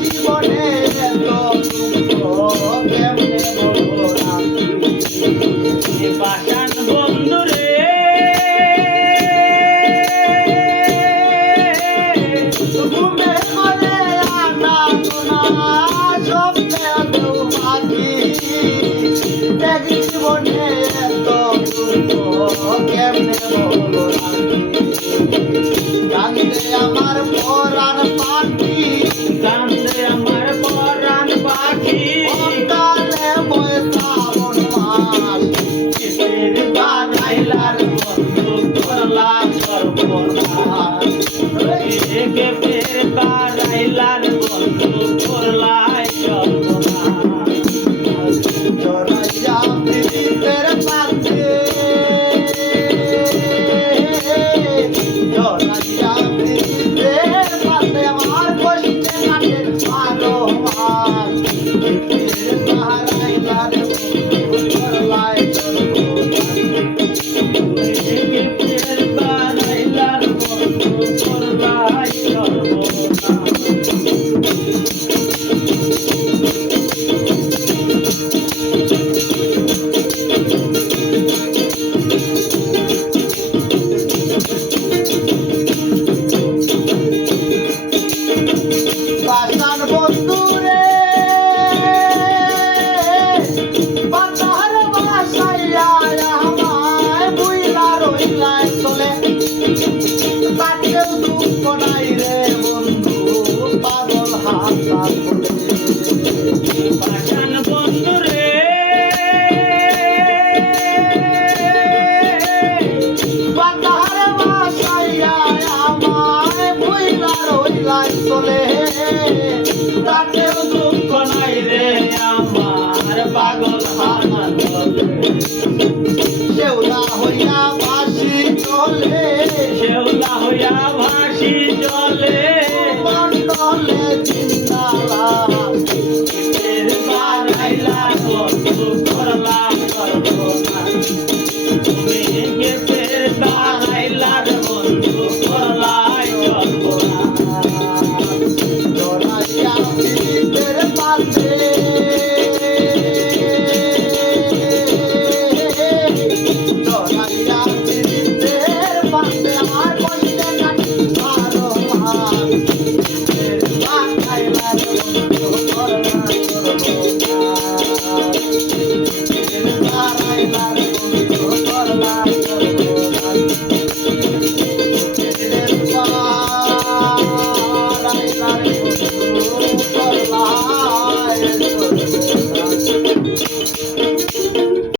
জীবনে এত দুঃখ কেমনে বলো রাখি পাষাণ বন্ধু রে ঘুমে করে আনা গোনা স্বপ্নে দেও পাখি এক জীবনে এত দুঃখ কেমনে বলো রাখি কান্দে আমার পরাণ পাখি কান্দে আমার পরাণ পাখি অকালে বয়ে শ্রাবণ মাস কিসের বানাইলার বন্ধু করলা সর্বনাশ কে ফের বানাইলার বন্ধু করলাই সর্বনাশ জড়াইয়া পীড়িতের পাশে জড়াইয়া পীড়িতের পাশে আমার কষ্টে কাটে আরো মাস পীড়িতের তাহারাইলার বন্ধু করলাই সর্বনাশ কে ফের বানাইলার বন্ধু করলাই সর্বনাশ পাষাণ বন্ধুরে পাতার বাসাইয়া আমায় বুইলা রইলাই চলে তাকেও দুঃখ নাই রে বন্ধু পাগল হাসা বলে পাষাণ বন্ধু রে পাতার বাসাইয়া আমায় বুইলা রইলাই চলে তাকেও দুঃখ নাই রে আমার পাগল হাত শেওলা হইয়া বাসি চলে শেওলা হইয়া ভাসি জলে মন্ডলে চিন্তালা ফের বানাইলা বন্ধু করলা সর্বনাশ তুমি কে ফের বানাইলা বন্ধু করলাই সর্বনাশ জড়াইয়া পীড়িতের পাশে জড়াইয়া পীড়িতের পাশে আমার কষ্টে কাটে আরো মাস বানাইলার বন্ধু করলা সর্বনাশ